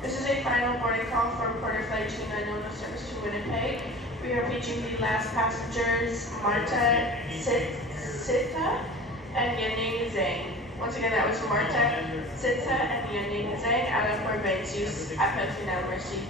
This is a final boarding call for Porter Flight 291 with service to Winnipeg. We are reaching the last passengers, Marta Sita and Yaning Zhang. Once again, that was Marta Sita and Yaning Zhang out of Port Vencius at Penfinal Mercy.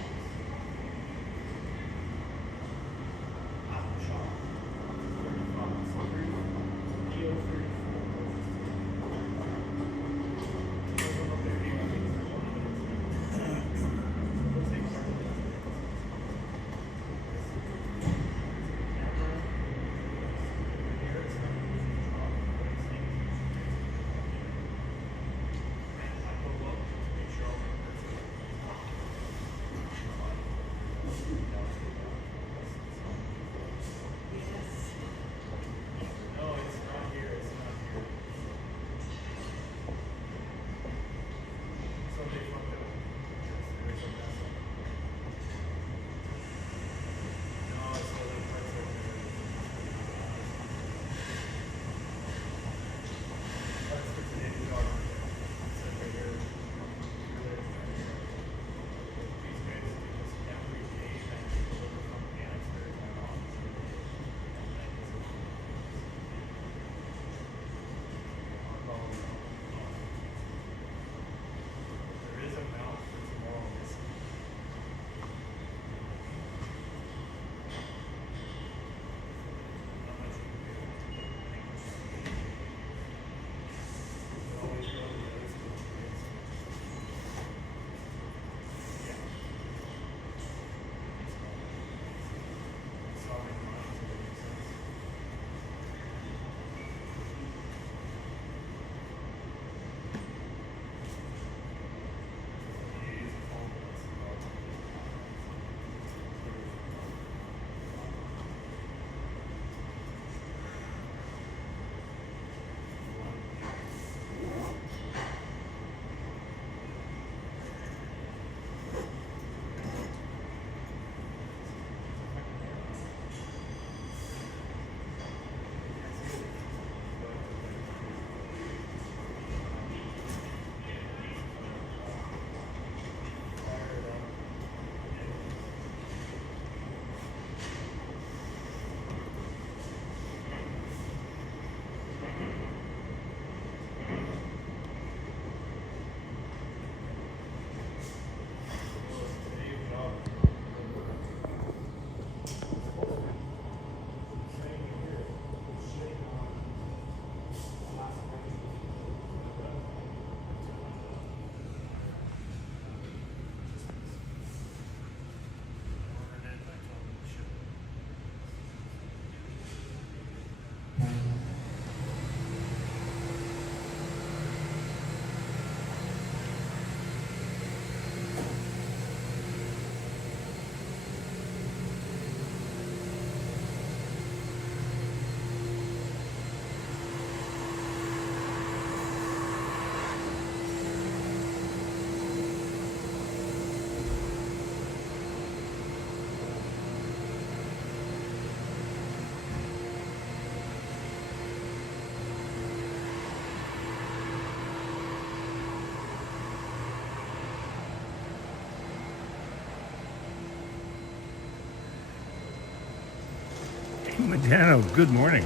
Madano, good morning.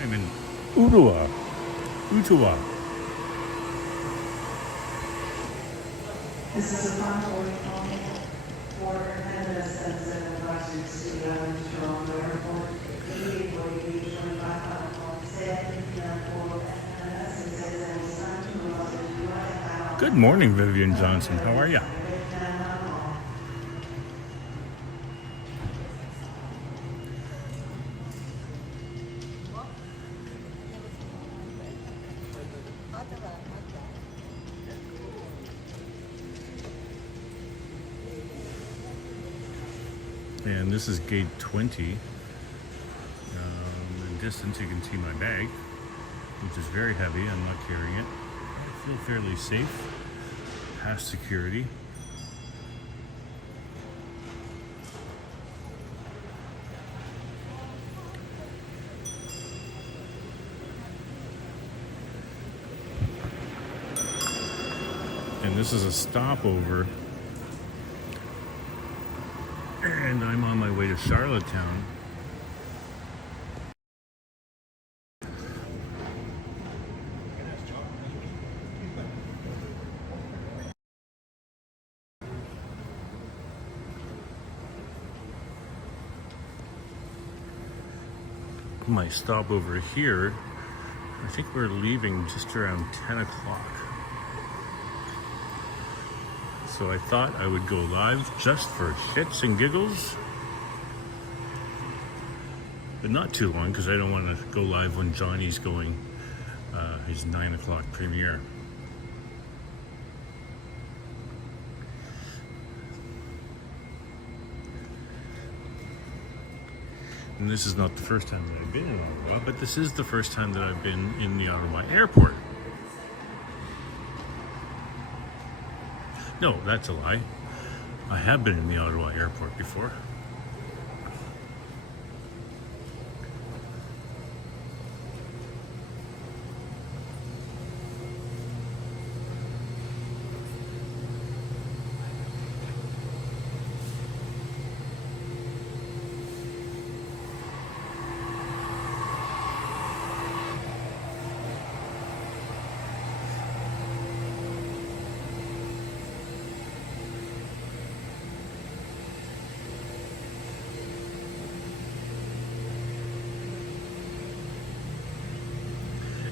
I'm in Ootawa. This is a final boarding call for Canada's Senate Washington City Island Toronto Airport. Immediate boarding 25 call 7 Good morning, Vivian Johnson. How are you? And this is gate 20. In distance, you can see my bag, which is very heavy. I'm not carrying it. I feel fairly safe past security. and this is a stopover. And I'm on my way to Charlottetown. My stopover here, I think we're leaving just around 10 o'clock. So I thought I would go live just for shits and giggles. But not too long, because I don't want to go live when Johnny's going his 9 o'clock premiere. And this is not the first time that I've been in Ottawa, but this is the first time that I've been in the Ottawa airport. No, that's a lie. I have been in the Ottawa airport before.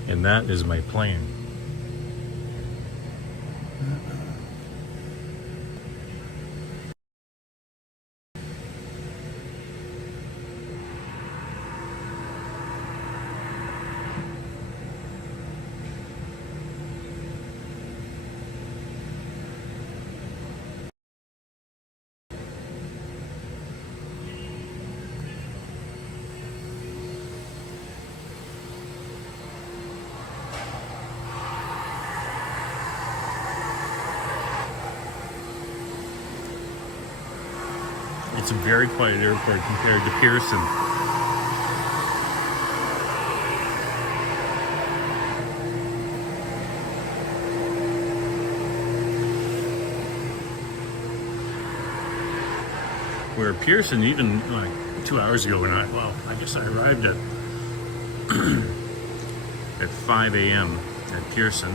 And that is my plan. It's a very quiet airport compared to Pearson. Where Pearson, even like 2 hours ago, I guess I arrived at at 5 a.m. at Pearson.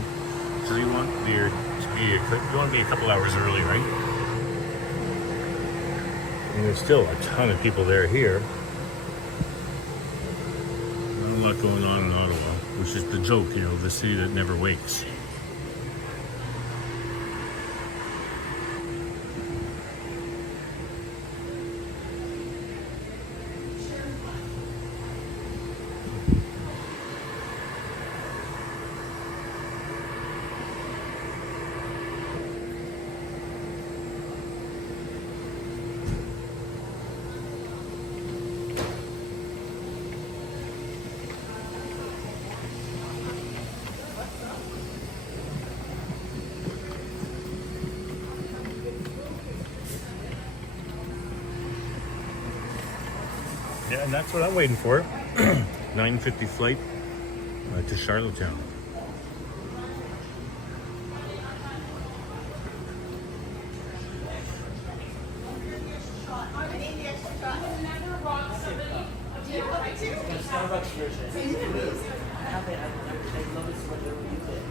So you want to be a couple hours early, right? And there's still a ton of people there here. Not a lot going on in Ottawa, which is the joke, the city that never wakes. Yeah, and that's what I'm waiting for. 9:50 flight to Charlottetown.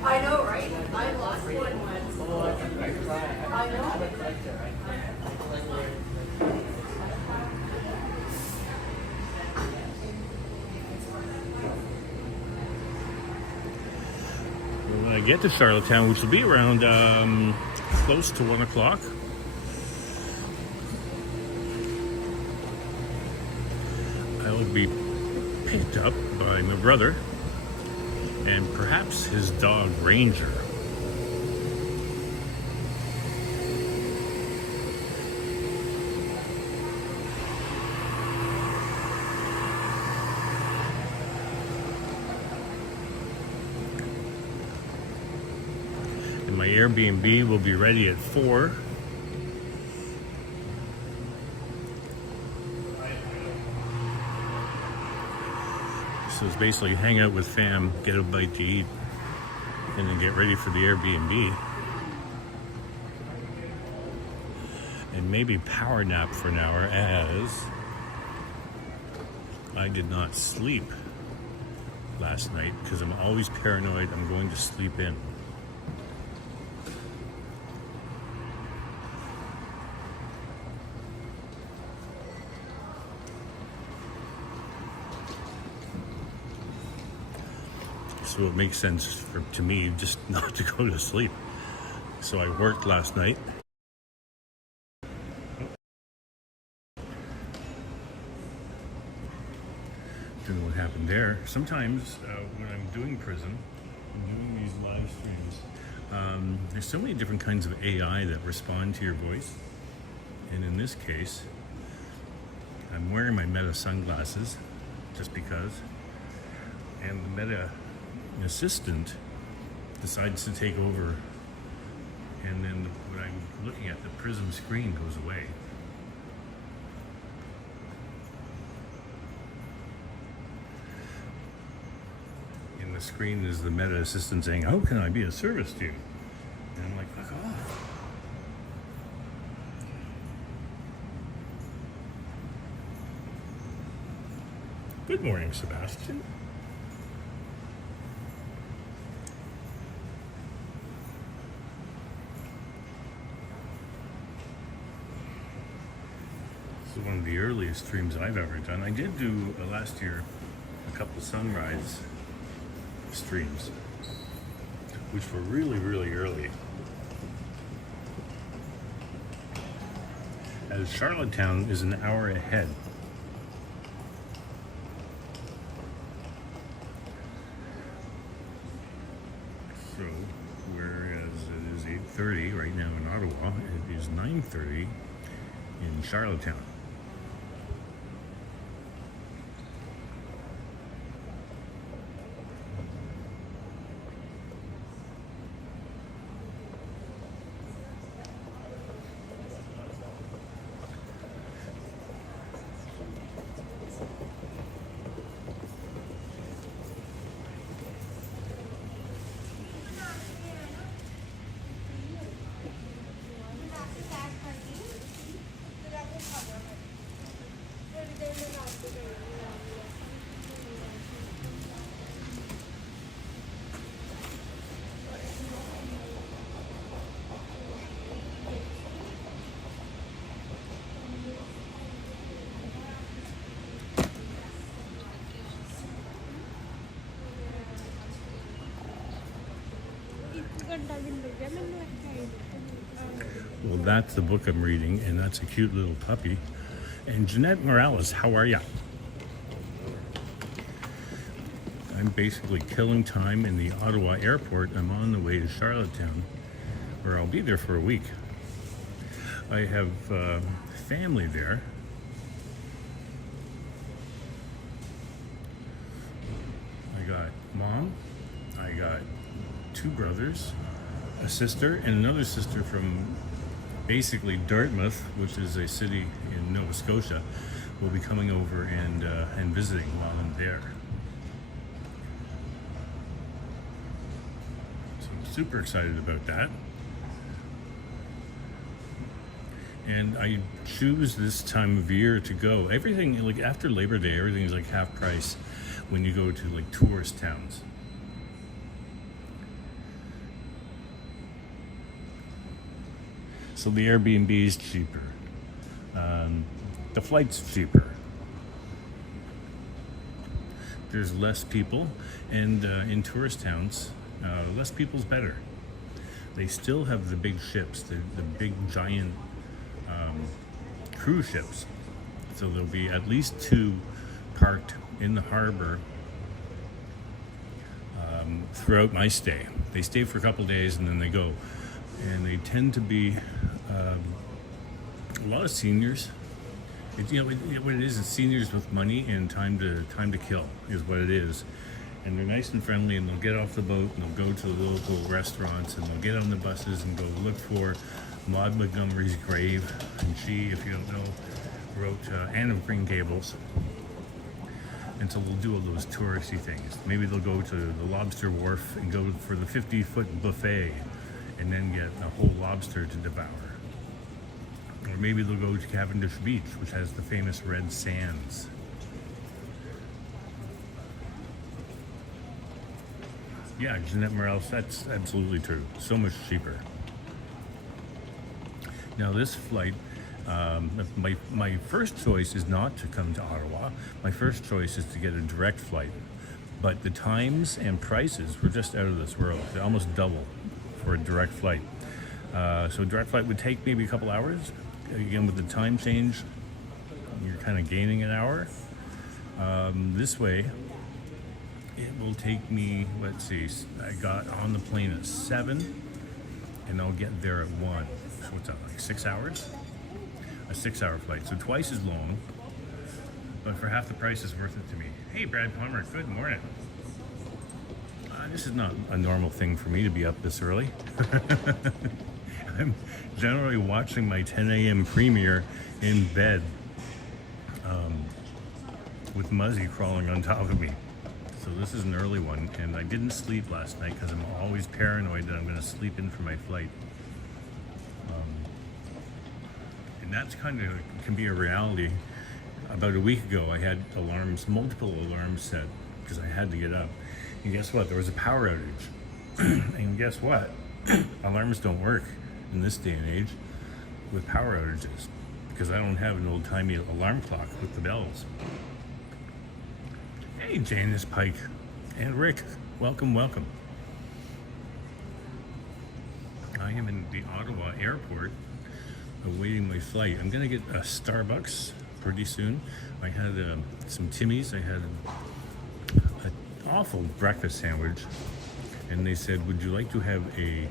I know, right? I lost one once. I know. When I get to Charlottetown, which will be around close to 1 o'clock, I will be picked up by my brother and perhaps his dog Ranger. And my Airbnb will be ready at 4. So it's basically hang out with fam, get a bite to eat, and then get ready for the Airbnb. and maybe power nap for an hour, as I did not sleep last night because I'm always paranoid I'm going to sleep in. So it makes sense to me just not to go to sleep. So I worked last night. Don't know what happened there. Sometimes when I'm doing prison, I'm doing these live streams, there's so many different kinds of AI that respond to your voice. And in this case, I'm wearing my Meta sunglasses just because. And the Meta assistant decides to take over, and then when I'm looking at the prism screen goes away. And the screen is the Meta assistant saying, "How can I be of service to you?" And I'm like, "Fuck off." Good morning, Sebastian. One of the earliest streams I've ever done. I did do last year a couple sunrise streams, which were really, really early. As Charlottetown is an hour ahead. So, whereas it is 8:30 right now in Ottawa, it is 9:30 in Charlottetown. Well, that's the book I'm reading, and that's a cute little puppy. And Jeanette Morales, how are ya? I'm basically killing time in the Ottawa airport. I'm on the way to Charlottetown, where I'll be there for a week. I have family there. I got mom, I got two brothers, a sister, and another sister from basically Dartmouth, which is a city in Nova Scotia, will be coming over and visiting while I'm there. So I'm super excited about that. And I choose this time of year to go. Everything, like after Labor Day, everything is like half price when you go to like tourist towns. So the Airbnb is cheaper. The flight's cheaper. There's less people, and in tourist towns, less people's better. They still have the big ships, the big giant cruise ships. So there'll be at least two parked in the harbor throughout my stay. They stay for a couple days and then they go. And they tend to be a lot of seniors. What it is seniors with money and time to kill is what it is. And they're nice and friendly, and they'll get off the boat and they'll go to the local restaurants and they'll get on the buses and go look for Maud Montgomery's grave. And she, if you don't know, wrote Anne of Green Gables. And so they'll do all those touristy things. Maybe they'll go to the Lobster Wharf and go for the 50-foot buffet and then get a whole lobster to devour. Or maybe they'll go to Cavendish Beach, which has the famous red sands. Yeah, Jeanette Morales, that's absolutely true. So much cheaper. Now this flight, my first choice is not to come to Ottawa. My first choice is to get a direct flight. But the times and prices were just out of this world. They're almost double for a direct flight. So a direct flight would take maybe a couple hours. Again, with the time change, you're kind of gaining an hour. This way, it will take me, let's see, I got on the plane at 7 and I'll get there at 1. So what's that, like 6 hours? A 6-hour flight, so twice as long, but for half the price is worth it to me. Hey, Brad Plummer, good morning. This is not a normal thing for me to be up this early. I'm generally watching my 10 a.m. premiere in bed with Muzzy crawling on top of me. So this is an early one, and I didn't sleep last night because I'm always paranoid that I'm going to sleep in for my flight. And that's kind of can be a reality. About a week ago, I had multiple alarms set because I had to get up. And guess what? There was a power outage. And guess what? Alarms don't work in this day and age with power outages because I don't have an old-timey alarm clock with the bells. Hey, Janice Pike and Rick, welcome, welcome. I am in the Ottawa airport awaiting my flight. I'm gonna get a Starbucks pretty soon. I had some Timmy's. I had an awful breakfast sandwich, and they said, would you like to have a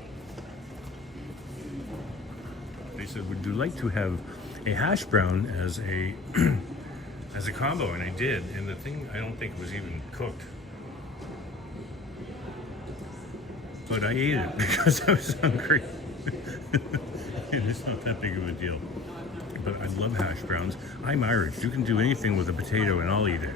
hash brown as a as a combo? And I did, and the thing, I don't think it was even cooked, but I ate it because I was hungry. It's not that big of a deal, but I love hash browns. I'm Irish. You can do anything with a potato and I'll eat it.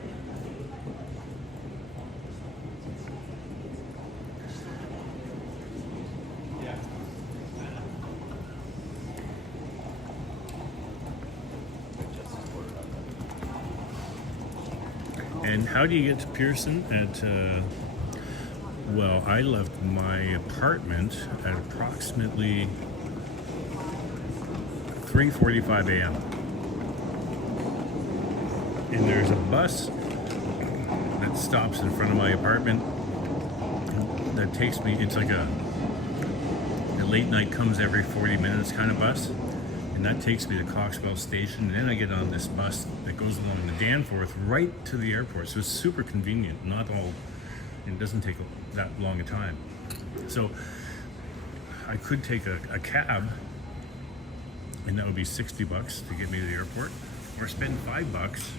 And how do you get to Pearson? Well, I left my apartment at approximately 3:45 a.m. And there's a bus that stops in front of my apartment that takes me, it's like a late night comes every 40 minutes kind of bus. And that takes me to Coxwell Station, and then I get on this bus that goes along the Danforth right to the airport. So it's super convenient, it doesn't take that long a time. So I could take a cab, and that would be $60 to get me to the airport, or spend $3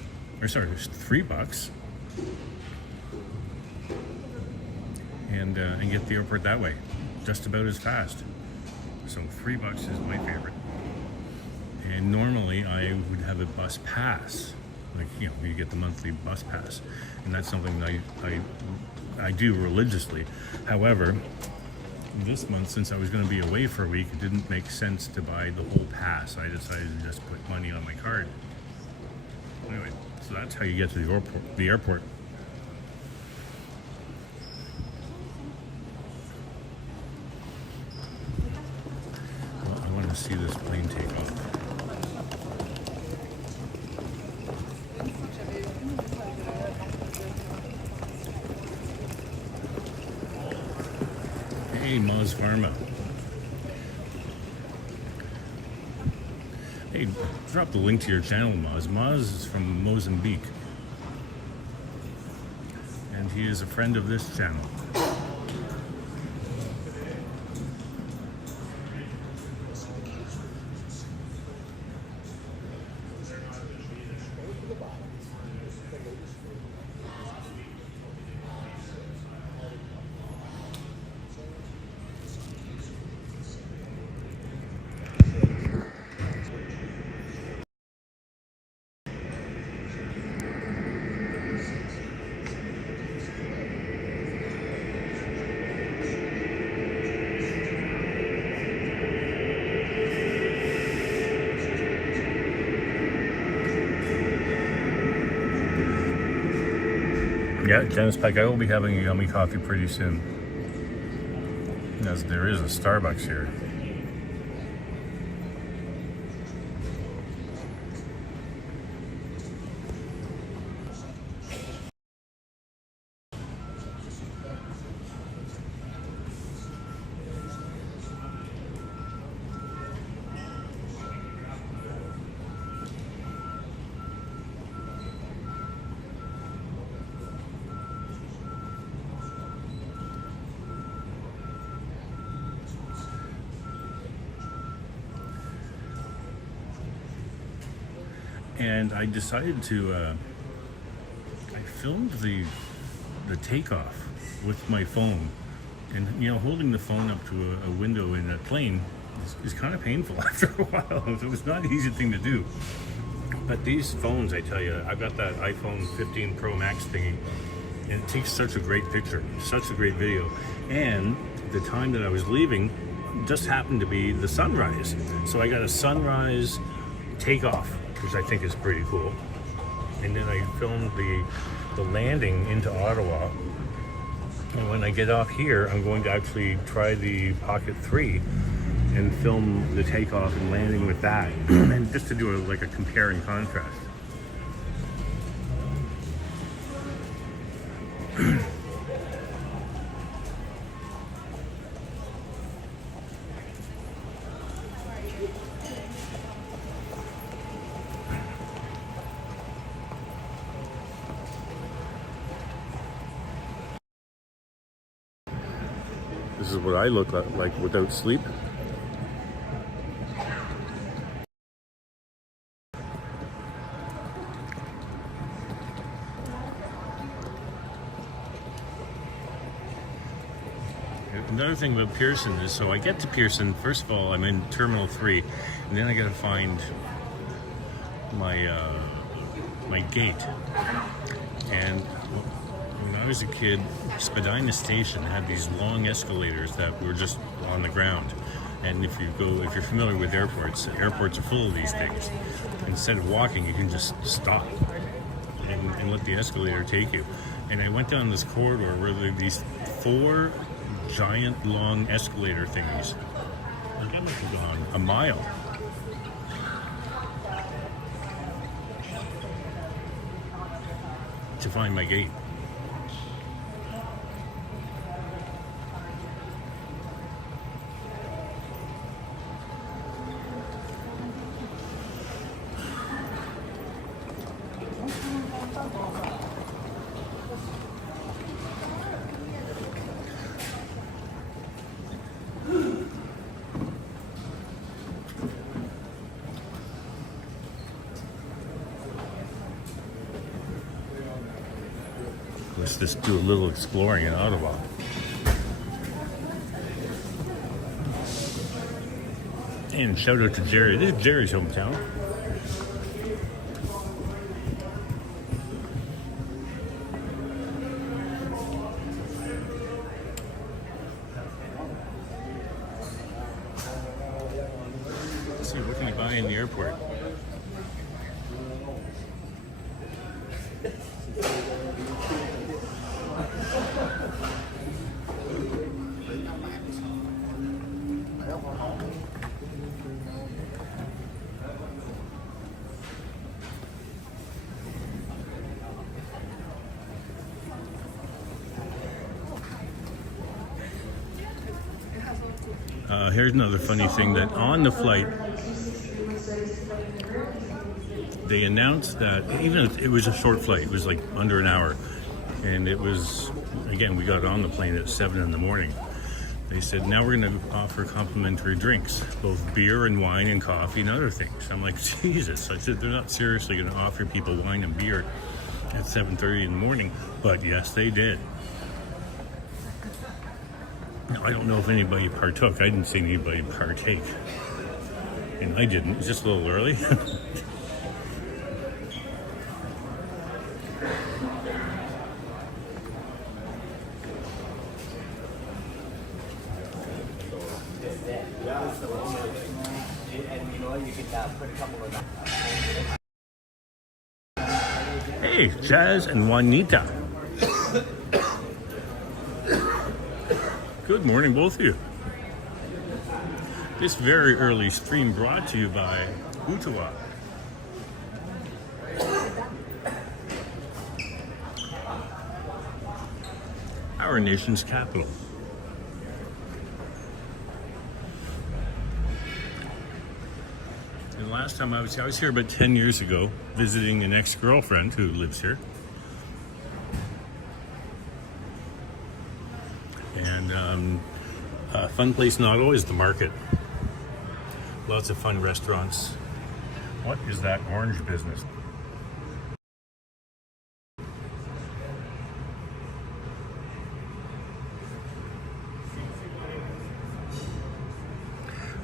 and get to the airport that way, just about as fast. So $3 is my favorite. And normally I would have a bus pass, like, you get the monthly bus pass, and that's something that I do religiously. However, this month, since I was going to be away for a week, it didn't make sense to buy the whole pass. I decided to just put money on my card. Anyway, so that's how you get to the airport. Well, I want to see this plane take off. Hey, Moz Pharma. Hey, drop the link to your channel, Moz. Moz is from Mozambique, and he is a friend of this channel. Yeah, Janice Pike, I will be having a yummy coffee pretty soon. As there is a Starbucks here. And I decided to, I filmed the takeoff with my phone. And, you know, holding the phone up to a window in a plane is kind of painful after a while. It was not an easy thing to do. But these phones, I tell you, I've got that iPhone 15 Pro Max thingy, and it takes such a great picture, such a great video. And the time that I was leaving just happened to be the sunrise. So I got a sunrise takeoff, which I think is pretty cool. And then I filmed the landing into Ottawa. And when I get off here, I'm going to actually try the Pocket 3 and film the takeoff and landing with that. And just to do like a compare and contrast. This is what I look like without sleep. Another thing about Pearson is, so I get to Pearson, first of all, I'm in Terminal 3, and then I gotta find my my gate. And when I was a kid, Spadina Station had these long escalators that were just on the ground. And if you're familiar with airports are full of these things. Instead of walking, you can just stop and let the escalator take you. And I went down this corridor where there are these 4 giant long escalator thingies. I must have gone a mile. To find my gate. Let's just do a little exploring in Ottawa. And shout out to Jerry. This is Jerry's hometown. Let's see, what can you buy in the airport? Here's another funny thing, that on the flight, they announced that even if it was a short flight, it was like under an hour, and it was, again, we got on the plane at 7 in the morning. They said, now we're going to offer complimentary drinks, both beer and wine and coffee and other things. I'm like, Jesus. I said, they're not seriously going to offer people wine and beer at 7:30 in the morning. But yes, they did. Now, I don't know if anybody partook. I didn't see anybody partake. And I didn't. It's just a little early. Hey, Jazz and Juanita. Good morning, both of you. This very early stream brought to you by Ootawa. Our nation's capital. And the last time I was here about 10 years ago, visiting an ex-girlfriend who lives here. And a fun place in Ottawa is the market. Lots of fun restaurants. What is that orange business?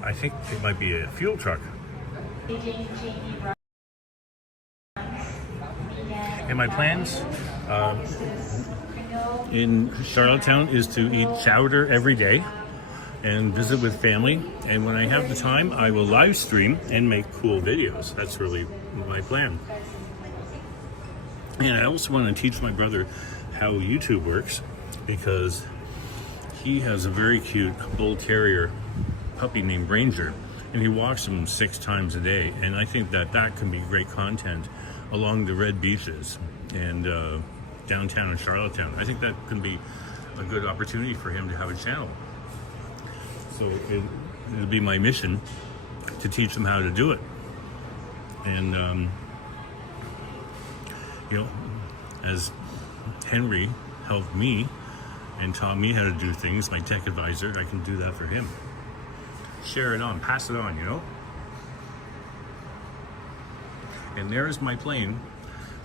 I think it might be a fuel truck. And my plans in Charlottetown is to eat chowder every day and visit with family. And when I have the time, I will live stream and make cool videos. That's really my plan. And I also want to teach my brother how YouTube works, because he has a very cute bull terrier puppy named Ranger, and he walks him 6 times a day. And I think that can be great content along the red beaches and downtown in Charlottetown. I think that can be a good opportunity for him to have a channel. So it'll be my mission to teach him how to do it. And as Henry helped me and taught me how to do things, my tech advisor, I can do that for him. Share it on, pass it on, And there's my plane,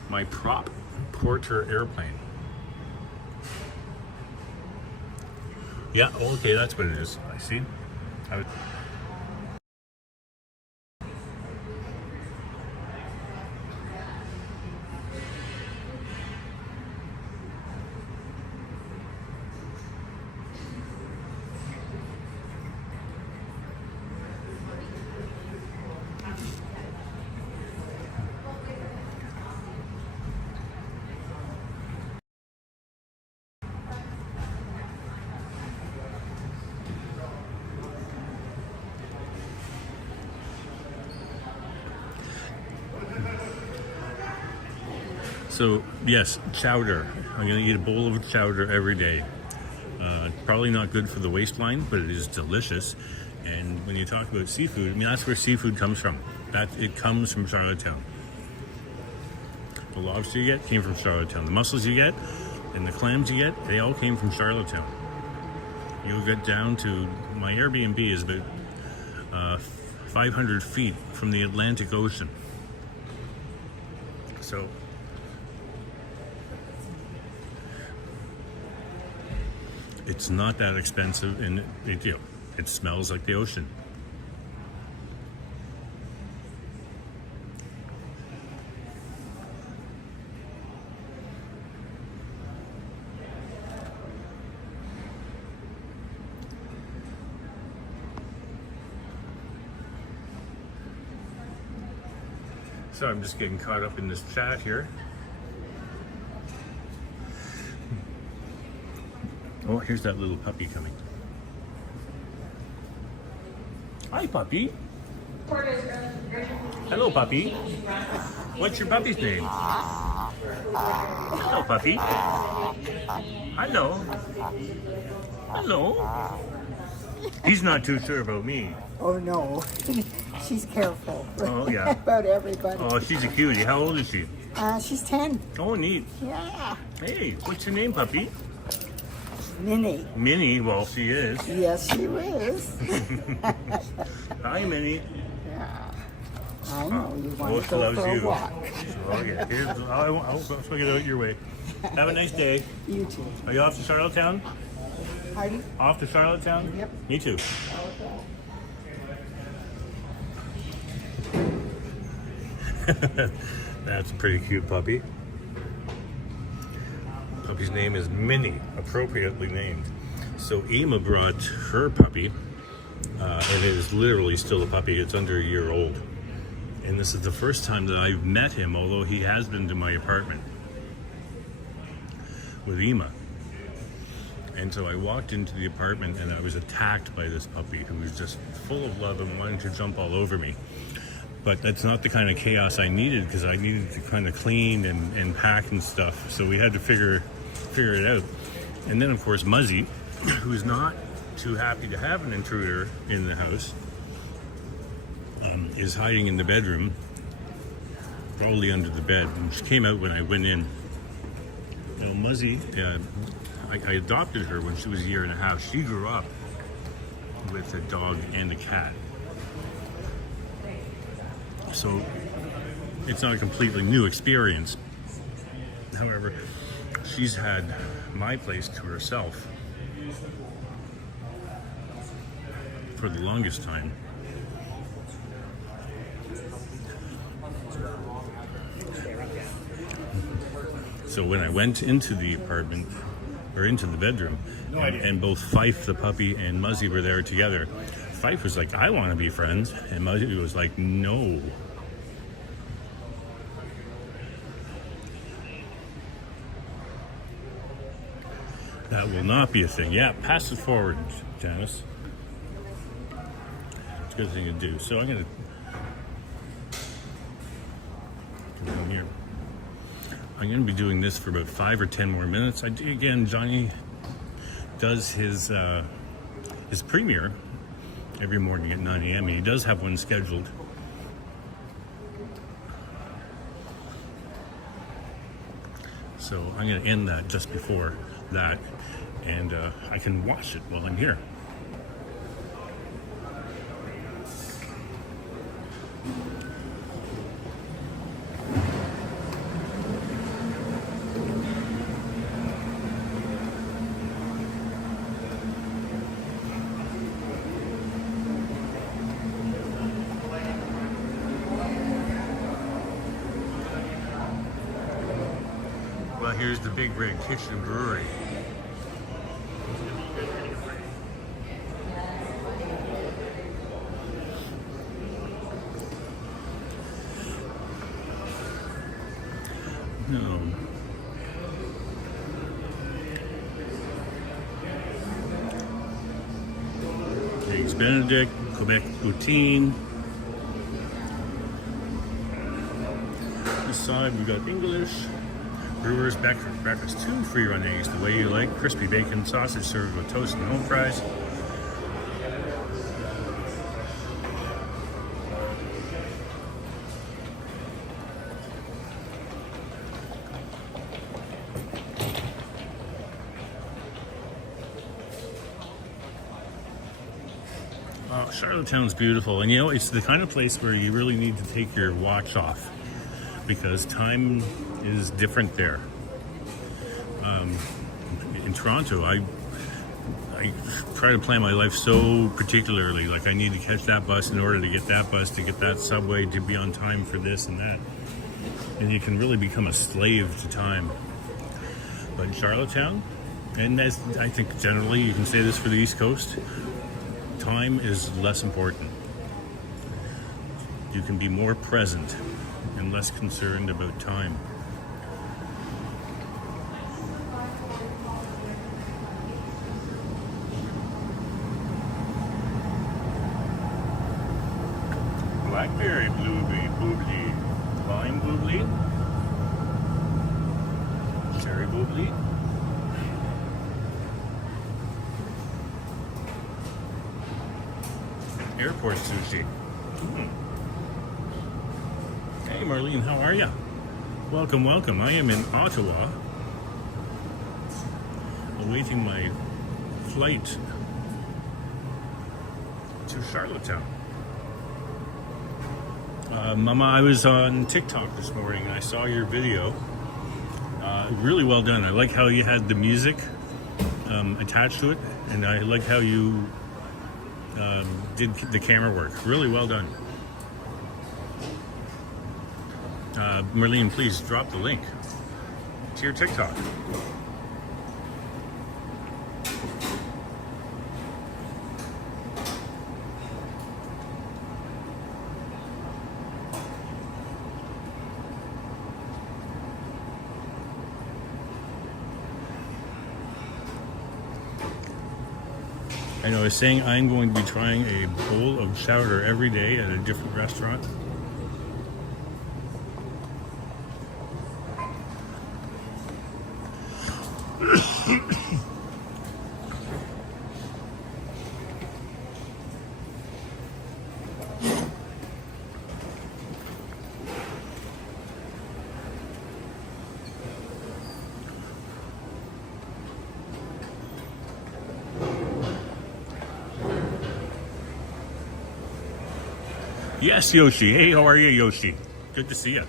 my prop Porter airplane. Yeah, okay, that's what it is. I see. So yes, chowder. I'm going to eat a bowl of chowder every day. Probably not good for the waistline, but it is delicious. And when you talk about seafood, that's where seafood comes from. It comes from Charlottetown. The lobster you get came from Charlottetown. The mussels you get and the clams you get, they all came from Charlottetown. You'll get down to, my Airbnb is about 500 feet from the Atlantic Ocean. So it's not that expensive, and it smells like the ocean. So I'm just getting caught up in this chat here. Oh, here's that little puppy coming. Hi, puppy. Hello, puppy. What's your puppy's name? Hello, puppy. Hello. Hello. He's not too sure about me. Oh no, she's careful. Oh yeah. About everybody. Oh, she's a cutie. How old is she? She's 10. Oh, neat. Yeah. Hey, what's your name, puppy? Minnie. Minnie. Well, she is. Yes, she is. Hi, Minnie. Yeah. I know you want Oh, to she go loves for a you. walk. Oh yeah. Here's, I'll swing it out your way. Have a nice day. You too. Are you off to Charlottetown? Pardon? Off to Charlottetown? Yep. Me too. That's a pretty cute puppy. Puppy's name is Minnie, appropriately named. So Emma brought her puppy, and it is literally still a puppy. It's under a year old. And this is the first time that I've met him, although he has been to my apartment with Emma. And so I walked into the apartment and I was attacked by this puppy who was just full of love and wanted to jump all over me. But that's not the kind of chaos I needed, because I needed to kind of clean and pack and stuff. So we had to figure it out. And then, of course, Muzzy, who's not too happy to have an intruder in the house, is hiding in the bedroom, probably under the bed. And she came out when I went in. You know, Muzzy, I adopted her when she was a year and a half. She grew up with a dog and a cat. So it's not a completely new experience. However, she's had my place to herself for the longest time. So when I went into the apartment, or into the bedroom, and both Fife the puppy and Muzzy were there together, Fife was like, I want to be friends, and Muzzy was like, no. That will not be a thing. Yeah, pass it forward, Janice. It's a good thing to do. So I'm going to come down here. I'm going to be doing this for about 5 or 10 more minutes. Again, Johnny does his premiere every morning at 9 a.m. and he does have one scheduled. So I'm going to end that just before that, and I can watch it while I'm here. Well, here's the Big Red Kitchen Brewery. No. Eggs Benedict, Quebec Poutine. This side we got English. Brewer's breakfast, 2 free run eggs the way you like, crispy bacon, sausage served with toast and home fries. Oh, Charlottetown's beautiful, and you know, it's the kind of place where you really need to take your watch off, because time is different there. In Toronto, I try to plan my life so particularly. Like, I need to catch that bus in order to get that bus, to get that subway, to be on time for this and that. And you can really become a slave to time. But in Charlottetown, and as I think generally you can say this for the East Coast, time is less important. You can be more present and less concerned about time. Blackberry boobly, lime boobly, cherry boobly, airport sushi. Hey Marlene, how are you? Welcome, welcome. I am in Ottawa, awaiting my flight to Charlottetown. Mama, I was on TikTok this morning and I saw your video. Really well done. I like how you had the music attached to it, and I like how you did the camera work. Really well done. Marlene, please drop the link to your TikTok. And I was saying I'm going to be trying a bowl of chowder every day at a different restaurant. Yes, Yoshi. Hey, how are you, Yoshi? Good to see you.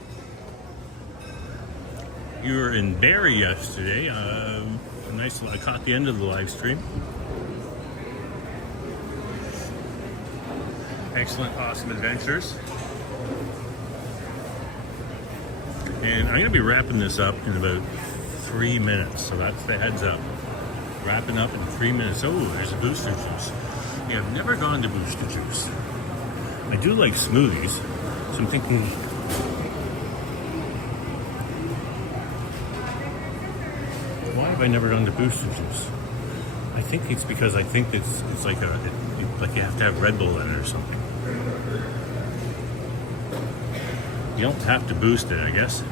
You were in Barrie yesterday. I caught the end of the live stream. Excellent, awesome adventures. And I'm going to be wrapping this up in about 3 minutes. So that's the heads up. Wrapping up in 3 minutes. Oh, there's a Booster Juice. Yeah, I've never gone to Booster Juice. I do like smoothies, so I'm thinking. Why have I never gone to Booster Juice? I think it's because I think it's like like you have to have Red Bull in it or something. You don't have to boost it, I guess.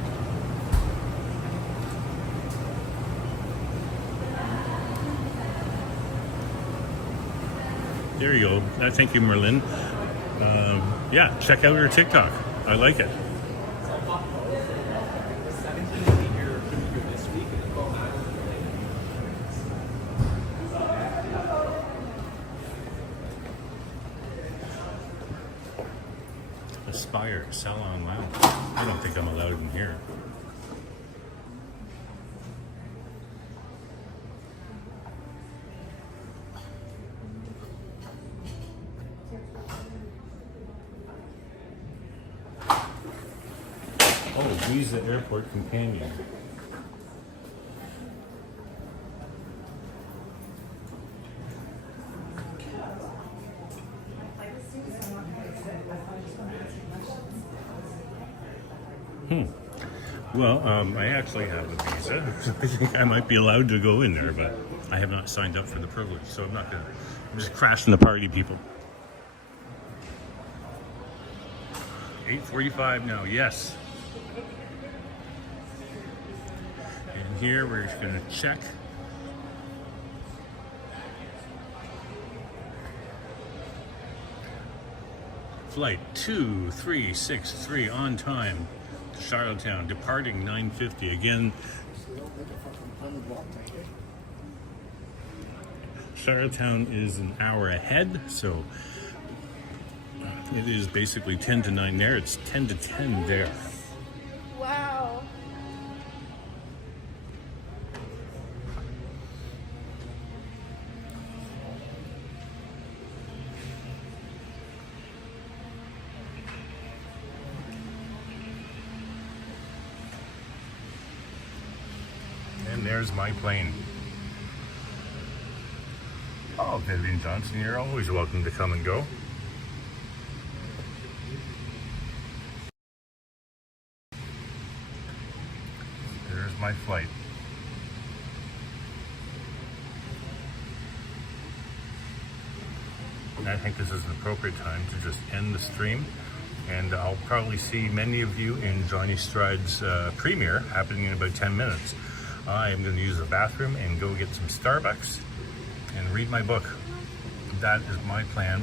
There you go. Thank you, Merlin. Yeah, check out her TikTok. I like it. Aspire Salon Lounge. I don't think I'm allowed in here. Oh, Visa Airport Companion. Well, I actually have a visa. I think I might be allowed to go in there, but I have not signed up for the privilege, so I'm not gonna. I'm just crashing the party, people. 8:45 now. Yes. And here we're just gonna check. Flight 2363 on time to Charlottetown, departing 9:50. Again, Charlottetown is an hour ahead, so it is basically 10 to 9 there. It's 10 to 10 there. Wow. And there's my plane. Oh, Vivian Johnson, you're always welcome to come and go. There's my flight. I think this is an appropriate time to just end the stream, and I'll probably see many of you in Johnny Stride's premiere happening in about 10 minutes. I am going to use the bathroom and go get some Starbucks and read my book. That is my plan.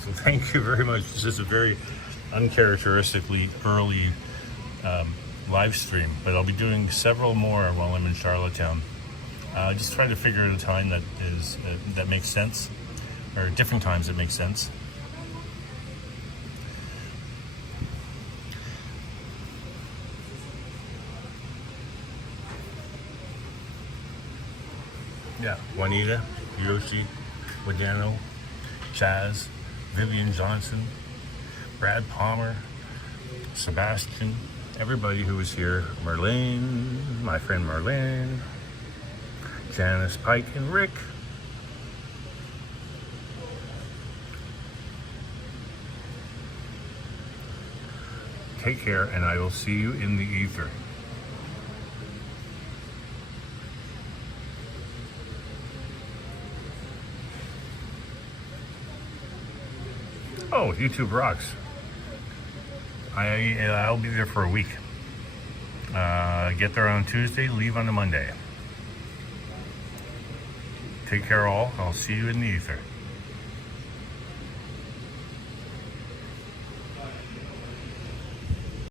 So thank you very much. This is a very uncharacteristically early live stream, but I'll be doing several more while I'm in Charlottetown. Just trying to figure out a time that is that makes sense, or different times that make sense. Yeah, Juanita, Yoshi, Wadano, Chaz, Vivian Johnson, Brad Palmer, Sebastian, everybody who was here, Marlene, my friend Marlene, Janice, Pike, and Rick. Take care, and I will see you in the ether. Oh, YouTube rocks. I'll be there for a week. Get there on Tuesday, leave on the Monday. Take care all. I'll see you in the ether.